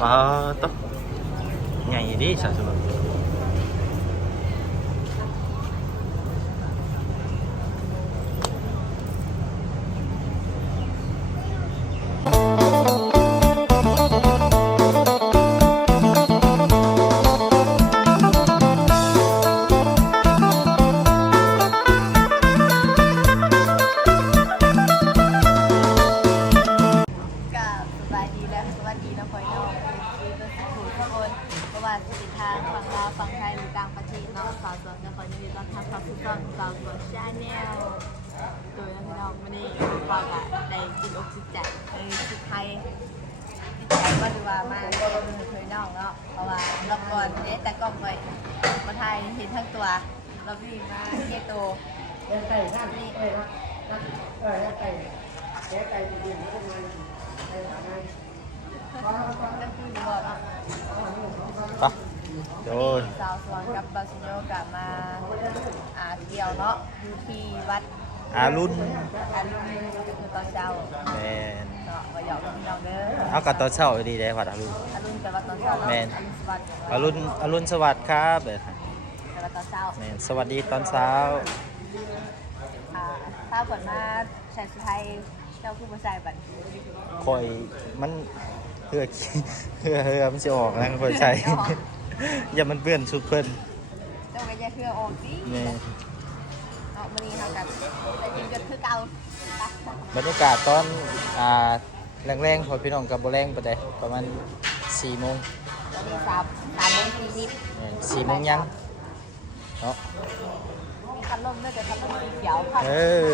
ปลาต๊อ เลี้ยงไก่ข้างนี้เอ้ยนะนะเออเลี้ยงไก่เลี้ยงไก่จริงๆม่ต้องมาไก่ทำไงก็คือบอกเนาะปะโดยสาวสวนกับบาซิโนกลับมาอ่าเที่ยวเนาะอยู่ที่วัดอารุณอารุณคือตอนเช้าแมนเนาะก็หยอกพี่น้องเด้อเอากับตอนเช้าดีได้วัดอารุณอารุณกับวัดตอนเช้าแมนอรุณสวัสดิ์อารุณอารุณสวัสดิ์ครับ เด้อค่ะกับวัดตอนเช้าแมนสวัสดีตอนเช้า อ่าถ้าก่อนมาใช้สุดท้ายเจ้าผู้ประชายบัตรคอยมันเพื่อเพื่อเพื่อมันจะออกแล้วคอยใช้ อย่ามันเปื้อนชุดเพิ่นเจ้าก็จะเพื่อออกสิแม่นเนาะมื้อนี้เฮากันได้ยินกันคือเก่าไปบรรยากาศตอนอ่าแรงๆพอพี่น้องกับบ่แรงปานใดประมาณ4โมงตอนนี้สามสามโมงสี่สิบ แม่น4โมงยัง เนาะมีคันลมด้วยแต่คันลมสีเขียวค่ะเออ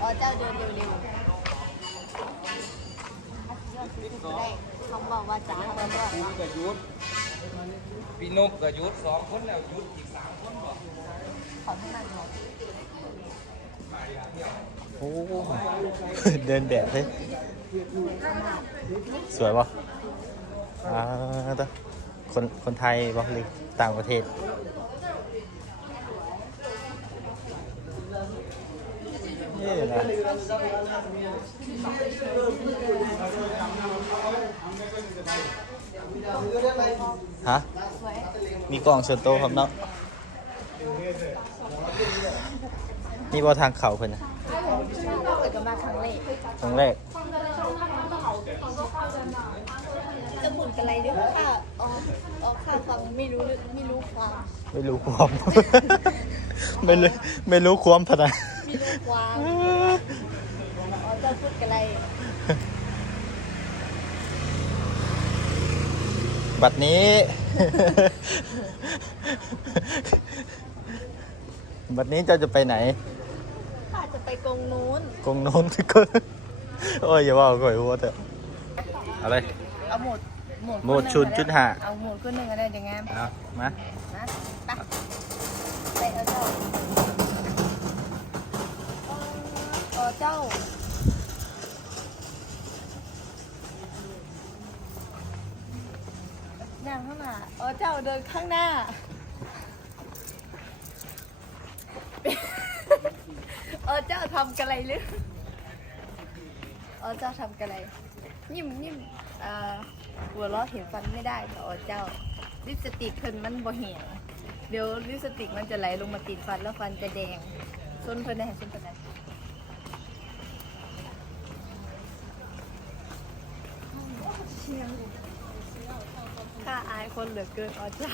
อ๋อเจ้าเดินเร็วๆถ้าสิยอดสุดๆได้เขาบอกว่าจ๋าเขาบอกว่าก็หยุดพี่นกก็หยุดสองคนแล้วหยุดอีกสามคนบ่ขอเท่านั้นเนาะโอ้เดินแบบเลยสวยปะอ่าตะ คนคนไทยปะหรือต่างประเทศ นี่นะฮะสวยมีกล่องส่วนโตวครับเนาะ นี่บอทางเขาเพิ่นนะเราเกิดกันมาครั้งแรกครั้งแรก จะหมุนกันอะไรด้วยค่ะอ๋ออ๋อข้าฟังไม่รู้ไม่รู้ความไม่รู้ความ ไม่รู้ไม่รู้ความพะนะไม่รู้ความอ๋อเจ้าพูดกันอะไรบัดนี้ บัดนี้เจ้าจะไปไหนข้าจะไปกรงนู้นกงโน้นที่ก็โอ้ยอย่าว่าก่อยวัวเถอะอะไรเอาหมด หมดชุดจุดห้าเอาหมดขึ้นหนึ่งอะไรจะงามเอามานะไปไปเอาเจ้าเออเจ้านั่งข้างหน้าเออเจ้าเดินข้างหน้าเออเจ้าทำกันอะไรหรือเออเจ้าทำกันอะไรนิ่มนิ่มเอ่อ หัวเราะเห็นฟันไม่ได้เออเจ้าลิปสติกเพิ่นมันบ่เหี่ยวเดี๋ยวลิปสติกมันจะไหลลงมาติดฟันแล้วฟันจะแดงส้นเพิ่นได้ส้นเพิ่นได้เชียงข้าอายคนเหลือเกินอ๋อเจ้า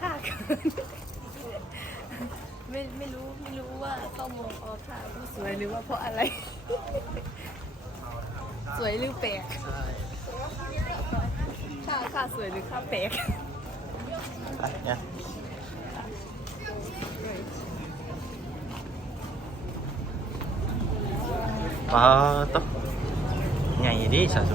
ข้าเกินไม่ไม่รู้ไม่รู้ว่าต้องมองออค่ะว่าสวยหรือว่าเพราะอะไร สวยหรือแปลกค่ะค่ะสวยหรือค่ะแปลกไปเนี่ยปลาต๊อกใหญ่ดิสาสุ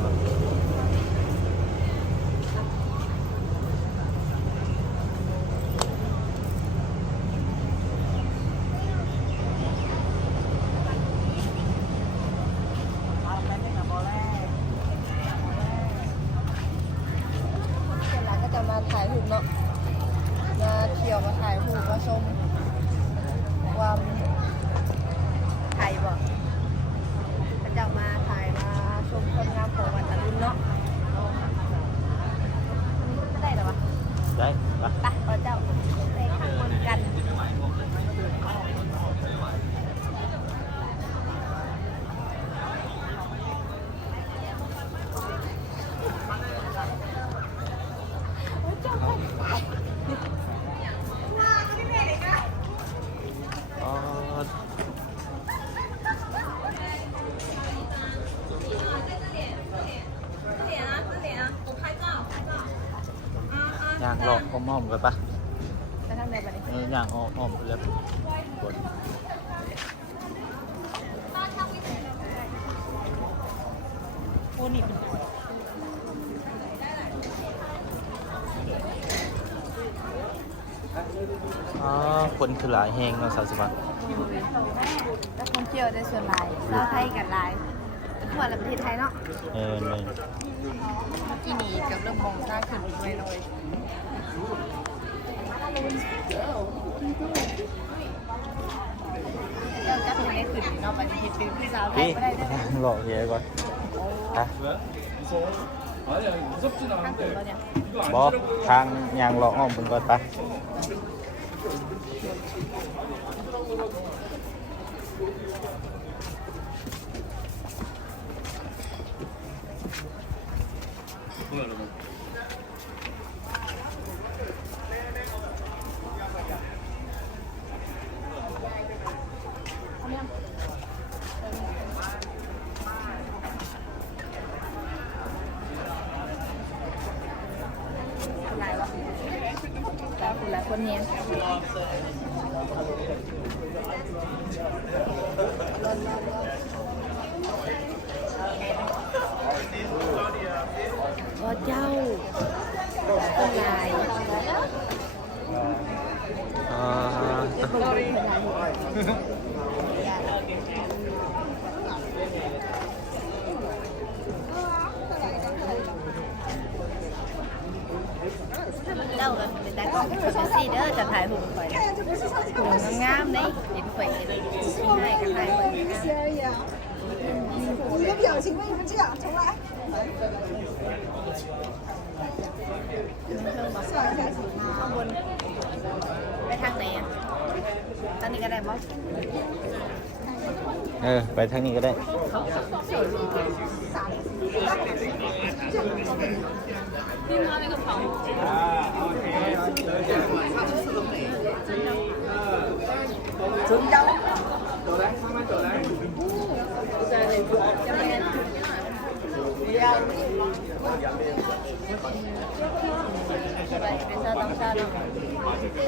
อกอ้อมๆกันปะไปทางไหนบัดนี้เออย่างอ้อมๆไปแล้วกดอ๋อคนคือหลายแหงเนาะสาวสิบันนักท่องเที่ยวได้ส่วนหลายชาวไทยกับหลายทั่วละประเทศไทยเนาะเออเลยเมื่อกี้นี้กับเริ่มมองหน้าขึ้นด้วยเลยเจ้าจับไม่ได้ขึ้นเนาะบัดนี้เป็นผู้สาวไทยพี่ก็ได้เด้อหลอกเย 이 이거 예 이거 아. 뭐 강양로 어 문거다 뭐야 여러분 ยางหลอกอ้อมเป็นก่อนปะหลายวะแล้วคุณหลายคนเนี้ยก็เจ้าเป็นลายอ่าเจ้าก็เป็นตากล้องเป็นซี่เด้อจะถ่ายอ่า đâu rồi, người ta có cái gì đó là thải hùng phải hùng nó ngam đấy, đến phải đến hai cái này phải ngam 你的表情为什么这样？重来。 ข้างบน ไปทางไหนอะทางนี้ก็ได้มั้งเออ ไปทางนี้ก็ได้ พี่มาในกระเป๋าชุดเจ้ตัวแรกข้ามาตัวแรกเดียวางชาติเนาะ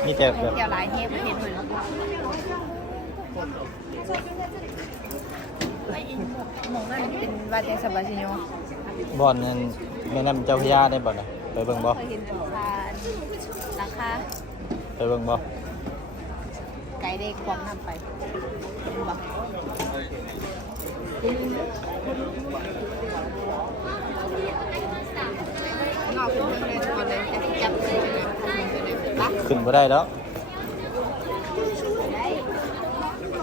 มีแต่แบบเที่ยวหลายเทปประเทศเหมือนไอ้อินหมองนั่นเป็นวาเจสับาชิโยบอนนั้นแม่น้ำเจ้าพระยาได้บ่น่ะไปเบิ่งบ่เคยเห็นราคาราคาไปเบิ่งบ่ไก่เด็กความน้ำไปเห็นบ่งอกขึ้นเลยทุกคนเลยจะจับเลย ขึ้นบ่ได้แล้ว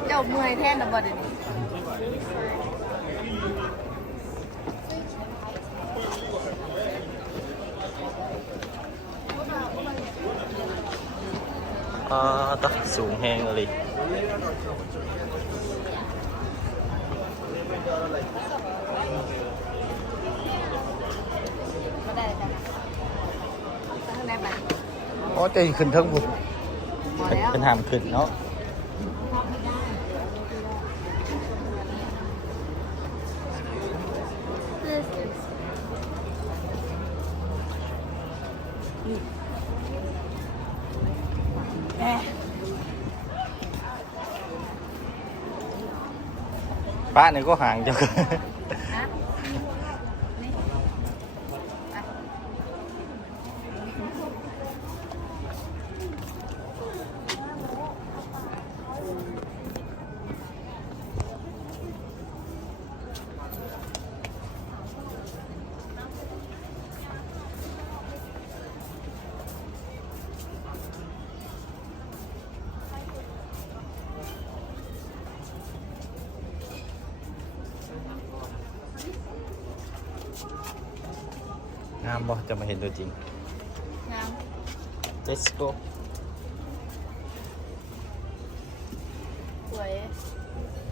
เจ้าเมื่อยแทนนะบ่เดี๋ยวนี้อ่าตะสูงแฮงเลย ไม่ได้เลยจ้ะข้างในไป อ๋อ จะขึ้นเทิงบุญพอแล้วเป็นหามขึ้นเนาะแม่ป้านี่ก็ห่างจังนะามบ่จะมาเห็นตัวจริง งาม let's go สวย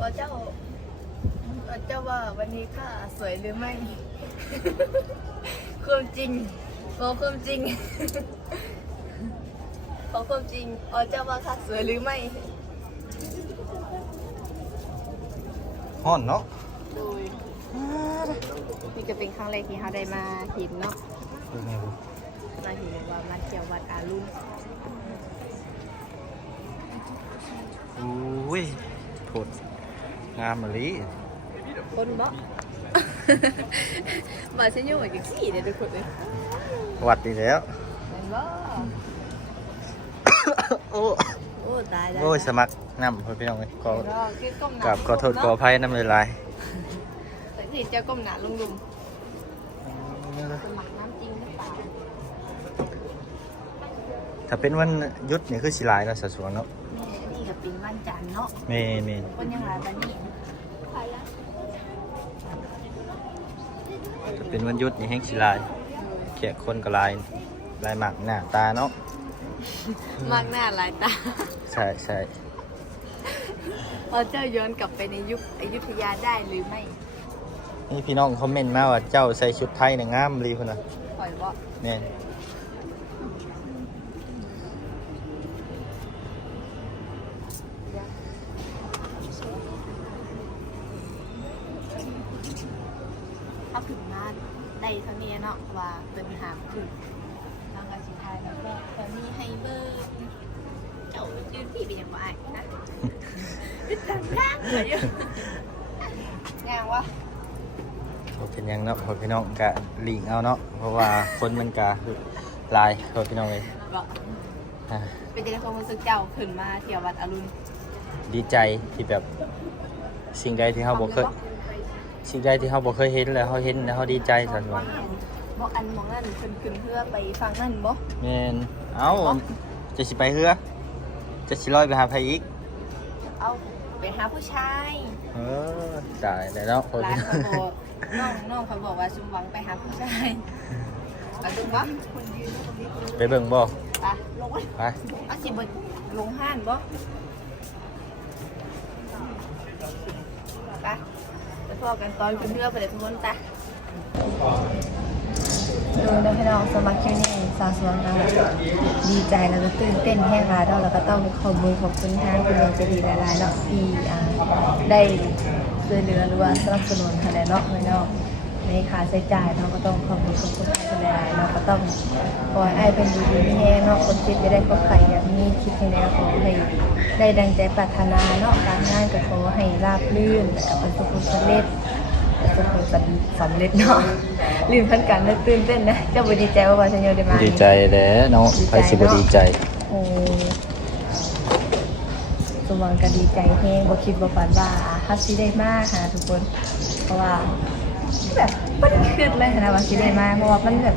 ว่าเจ้าว่าเจ้าว่าวันนี้ข้าสวยหรือไม่ ความจริงขอความจริงขอความจริงอ๋อเจ้าว่าข้าสวยหรือไม่ฮ้อนเนาะดูนี่ก็เป็นครั้งแรกที่เขาได้มาเห็นเนาะ ดูไงบุมาเห็นว่ามาเที่ยววัดอารุณอุ้ยโถดงามมะลิคนบ่ บ่ฉันอยู่กับสี่เด้อทุกคนเลยวัดดีแล้วแม่นบ่ โอ้โอ้ตายแล้วโอ้ยสมัครนำเพื่อนพี่น้องเลยขอคือก้มหน้ากับขอโทษขออภัยน้ำเลยลายแต่ที่เจ้าก้มหน้าลงลุมสมัครน้ำจริงหรือเปล่า ถ้าเป็นวันหยุดนี่คือสิหลายเนาะสะสวงเนาะแม่นี่ก็เป็นวันจันทร์เนาะเมนเมนคนยังหลายบันนี้ไปแล้วถ้าเป็นวันหยุดนี่แห้งสิหลายแขกคนก็หลายหลายหมากหน้าตาเนาะมากหน้าหลายตาใช่ใช่เราเจ้าย้อนกลับไปในยุคอยุธยาได้หรือไม่นี่พี่น้องคอมเมนต์มาว่าเจ้าใส่ชุดไทยเนี่ยงามรีพุ่นนะปล่อยว่าเนี่ย เขา ถึงมาได้เท่านี้เนาะว่าเป็นหามถึงทางการสิทายแล้วก็ตอนนี้ให้เบอร์เจ้าจืดพี่เป็นยังไงนะจังย่างเลยงางวะบ่เป็นหยังเนาะพอพี่น้องกะหลีกเอาเนาะเพราะว่าคนมันกะหลายพอพี่น้องเลยบอกอะเป็นยังไงความรู้สึกเจ้าขึ้นมาเที่ยววัดอรุณดีใจที่แบบสิ่งใดที่เราบ่เคย สิ่งใดที่เราบ่เคยเห็นแล้วเราเห็นแล้วเราดีใจสะสวงบอกอันมองนั่นขึ้นขึ้นเพื่อไปฟังนั่นบ่แม่นเอ้าจะสิไปเฮือจะสิลอยไปหาไผอีกเอาไปหาผู้ชายเออตายแล้วเนาะพอร้านพี่น้เขาองบอกน้องน้องเขาบอกว่าชุมหวังไปหาผู้ชายเอาดึงบ่ไปเบิ่งบ่ไปลงไปไปเอาสิบลงห้านบ่ไปไป พอกันตอนคุณเพื่อไปเลยทุกคนจ้ะดูนะพี่น้องสมัครคิวนี่สาวสวนนะดีใจแล้วก็ตื่นเต้นแห้งร้ายแล้วก็ต้องขอบคุณขอบคุณทางคุณยังจะดีหลายๆเนาะที่ได้ช่วยเหลือหรือว่าสนับสนุนคะแนนเนาะพี่น้อง ในค่าใช้จ่ายเราก็ต้องขอบคุณขอบคุณทางหลายๆเราก็ต้องขอให้อ้ายเป็นดีๆมีแห้งเนาะคนคิดจะได้พบใครอย่างนี้คิดให้แนวขอให้ได้ดังใจปรารถนาเนาะการงานก็ขอให้ราบรื่นแล้วก็ประสบความสำเร็จประสบความสำเร็จเนาะลืมพันกันเลยตื่นเต้นนะเจ้าบุดีใจว่าว่าฉันโยได้มาดีใจแหล้วเนาะไผสิบ่ดีใจโอ้สมหวังก็ดีใจแฮงบ่คิดบ่ฝันว่าฮัสสิได้มาหาทุกคน เพราะว่า แบบบ่ได้คิดเลยนะว่าสิได้มาเพราะว่ามันแบบ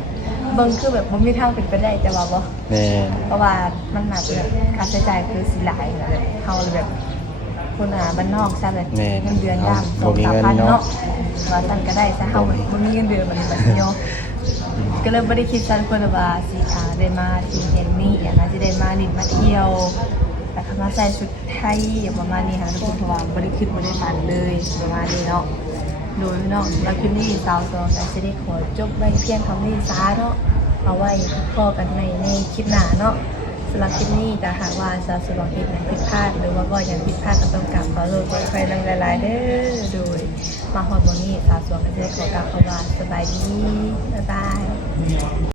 เบิ่งคือแบบบ่มีทางเป็นไปได้แต่ว่าบ่แม่นเพราะว่ามันหนักแบบค่าใช้จ่ายคือสิหลายนะแบบเฮาแบบคนอะบ้านนอกซะเลยแม่นเงินเดือนดำบ่มีเงินเนาะว่าสั่นก็ได้ซะเฮาบ่มีเงินเดือนมันแบบนี้เนาะก็เลยบ่ได้คิดสั่นคนว่าสิอ่าได้มาที่เห็นนี่อะนะสิได้มาลินมาเที่ยวแต่คำว่าใส่ชุดไทยอย่างประมาณนี้ค่ะทุกคนเพราะว่าบ่ได้คิดบ่ได้ฝันเลยประมาณนี้เนาะ โดยพี่น้องแล้วคลิปนี้สาวสองก็สิได้ขอจบไว้เพียงคำนี้ซาเนาะเอาไว้พอกันในในคลิปหน้าเนาะสำหรับคลิปนี้จะหากว่าสาวสองเห็นอย่างผิดพลาดหรือว่าบ่อย่างผิดพลาดก็ต้องกลับขอโทษขออภัยดังหลายๆเด้อโดยมาฮอดวันนี้สาวสวงก็จะได้ขอกลับคำว่าสบายดีบ๊ายบาย